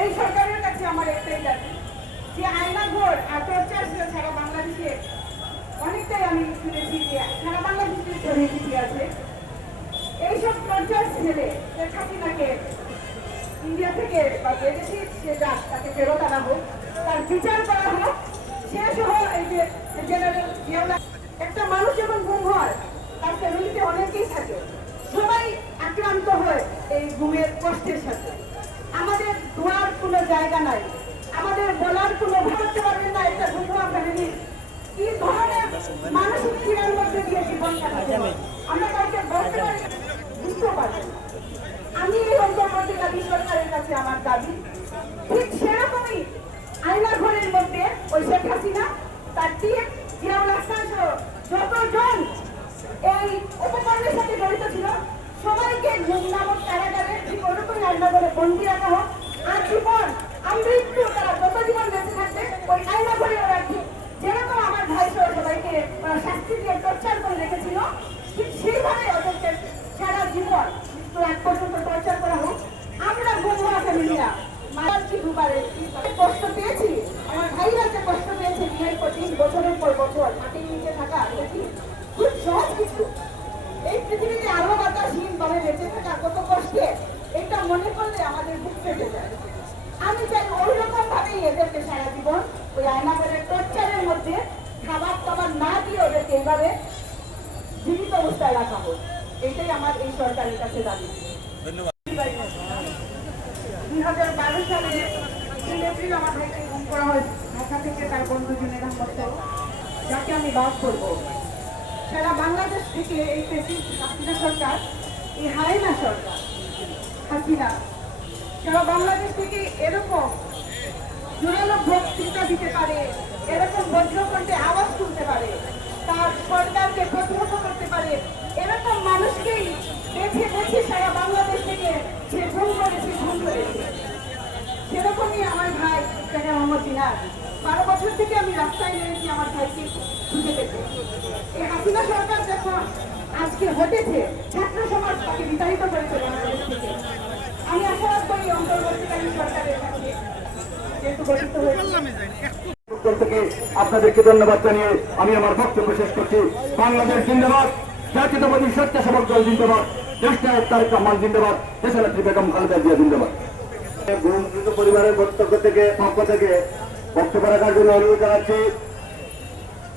এই সরকারের কাছে আমার একটাই দাবি যে আয়না ঘোর আর টর্চার সারা বাংলাদেশে অনেকটাই আমি শুনেছি যে সারা বাংলাদেশে ছড়িয়ে আছে। এইসব টর্চার ছেলে শেখ হাসিনাকে ইন্ডিয়া থেকে বা বিদেশি সে যাক, তাকে ফেরত আনা হোক, তার বিচার করা হোক, সে সহ এই যে জেনারেল একটা মানুষ যখন গুম হয়, তার ফ্যামিলিতে অনেকেই থাকে। সবাই আক্রান্ত হয় এই গুমের কষ্টের সাথে। আমাদের দোয়ার কোনো জায়গা নাই। আমাদের বলার কোনো ভাবতে পারবেন না একটা গুমা ফ্যামিলি কি ধরনের মানসিক পীড়ার মধ্যে দিয়ে আমরা কাউকে বলতে না, পারবেন আমি এই সরকারের কাছে আমার দাবি ঠিক সেরকমই আয়না ঘরের মধ্যে ওই শেখ হাসিনা তার জিয়াউল হাসান যতজন এই উপকরণের সাথে জড়িত ছিল সবাইকে ঘুম নামক কারাগারে ঠিক ওরকমই আয়না ঘরে বন্দি রাখা হোক আর জীবন আমৃত্যু তারা যত জীবন বেঁচে থাকবে ওই ঘরে ওরা ঠিক যেরকম আমার ভাই সবাইকে শাস্তি দিয়ে টর্চার করে রেখেছিল, ঠিক সেইভাবে ওদেরকে সারা জীবন মৃত্যুর আগ পর্যন্ত টর্চার করা হোক। আমরা গুমরা ফ্যামিলিরা মায়ের কি দুবারে কষ্ট পেয়েছি, আমার ভাইরা যে কষ্ট পেয়েছে বিয়ের পর দিন বছরের পর বছর মাটির নিচে থাকা কি, খুব সহজ কিছু। এই পৃথিবীতে আলো বাতাসহীন ভাবে বেঁচে থাকা কত কষ্টে এটা মনে করলে আমাদের বুক ফেটে যায় আমি চাই ওই রকম ভাবেই এদেরকে সারা জীবন ওই আয়না করে টর্চারের মধ্যে খাবার টাবার না দিয়ে ওদেরকে এইভাবে জীবিত অবস্থায় রাখা হোক। এটাই আমার এই সরকারের কাছে দাবি। দুই হাজার বারো সালে তিন এপ্রিল আমার ভাইকে গুম করা হয় ঢাকা থেকে তার বন্ধু জুনের আহমদ যাকে আমি বাদ করব। সারা বাংলাদেশ থেকে এই হাসিনা সরকার এই হায়না সরকার হাসিনা সারা বাংলাদেশ থেকে এরকম জোরালো বক্তৃতা দিতে পারে, এরকম বজ্রকণ্ঠে আওয়াজ তুলতে পারে, তার সরকারকে প্রতিহত করতে পারে, এরকম মানুষকেই বেছে বেছে সারা বাংলাদেশ থেকে সে ভুল করেছে ভুল করেছে সেরকমই আমার ভাই জায়গা মোহাম্মদ দিনার বারো বছর থেকে আমি রাস্তায় নেমেছি আমার ভাইকে খুঁজে পেতে। এই হাসিনা সরকার যখন আজকে হটেছে ছাত্র সমাজ তাকে বিতাড়িত করেছে বাংলাদেশ থেকে আমি আশাবাদ করি অন্তর্বর্তীকালীন সরকারের কাছে আপনাদেরকে ধন্যবাদ জানিয়ে আমি আমার বক্তব্য শেষ করছি বাংলাদেশ জিন্দাবাদ জাতীয়তাবাদী দল জিন্দাবাদ জিন্দাবাদ বেগম খালেদা জিয়া জিন্দাবাদ পরিবারের বক্তব্য থেকে পক্ষ থেকে বক্তব্য রাখার জন্য অনুরোধ জানাচ্ছি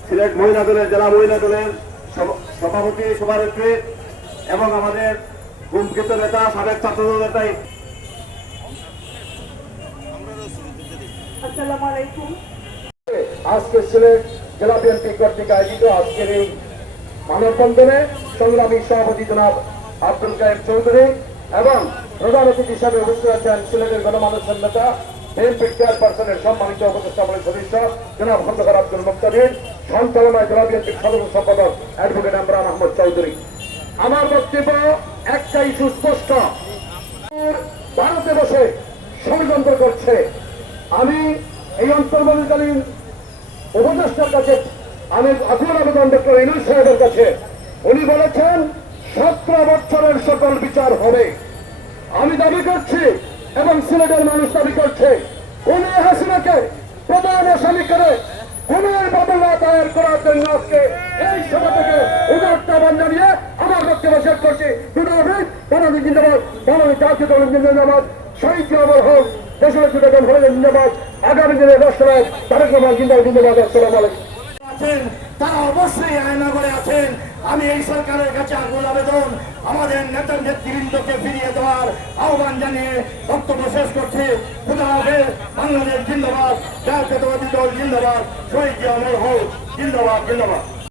সিলেট মহিলা দলের জেলা মহিলা দলের সভ- সভাপতি সভানেত্রী এবং আমাদের গুমকৃত নেতা, সাবেক ছাত্রদল নেতা আজকে সিলেট জেলা বিএনপি কর্তৃক আয়োজিত আজকের এই মানববন্ধনে সংগ্রামী সভাপতি জনাব আব্দুল কায়েম চৌধুরী এবং প্রধান অতিথি হিসাবে উপস্থিত আছেন সিলেটের গণমানুষের নেতা, বিএনপি চেয়ারপারসনের সম্মানিত উপদেষ্টামূলক সদস্য জনাব খন্দকার আব্দুল মুক্তাদির, সঞ্চালনায় জেলা বিএনপির সদস্য সম্পাদক অ্যাডভোকেট ইমরান আহমদ চৌধুরী। আমার বক্তব্য একটাই সুস্পষ্ট। ভারতে বসে ষড়যন্ত্র করছে। আমি এই অন্তর্বর্তীকালীন উপদেষ্টার কাছে, আমি আকুল আবেদন ডক্টর ইনুল সাহেবের কাছে, উনি বলেছেন, সতেরো বছরের সকল বিচার হবে। আমি দাবি করছি এবং সিলেটের মানুষ দাবি করছে, উনি হাসিনাকে প্রধান আসামি করে গুণের মামলা দায়ের করার জন্য আজকে এই সভা থেকে উদারতা আহ্বান জানিয়ে আমার বক্তব্য শেষ করছি। বানাবি জিন্দাবাদ বানাবি জাতীয় দল জিন্দাবাদ। শহীদ জনবল হোক, দেশের বেগম হলে জিন্দাবাদ আগামী দিনে রাষ্ট্রনায়ক তারেক রহমান জিন্দাবাদ জিন্দাবাদ, আসসালামু আলাইকুম। আছেন, তারা অবশ্যই আয়নাগরে আছেন। আমি এই সরকারের কাছে আকুল আবেদন, আমাদের নেতা নেতৃবৃন্দকে ফিরিয়ে দেওয়ার আহ্বান জানিয়ে বক্তব্য শেষ করছি। খুদা হাফেজ, বাংলাদেশ জিন্দাবাদ, জাতীয়তাবাদী দল জিন্দাবাদ, শহীদ অমর হোক, জিন্দাবাদ জিন্দাবাদ।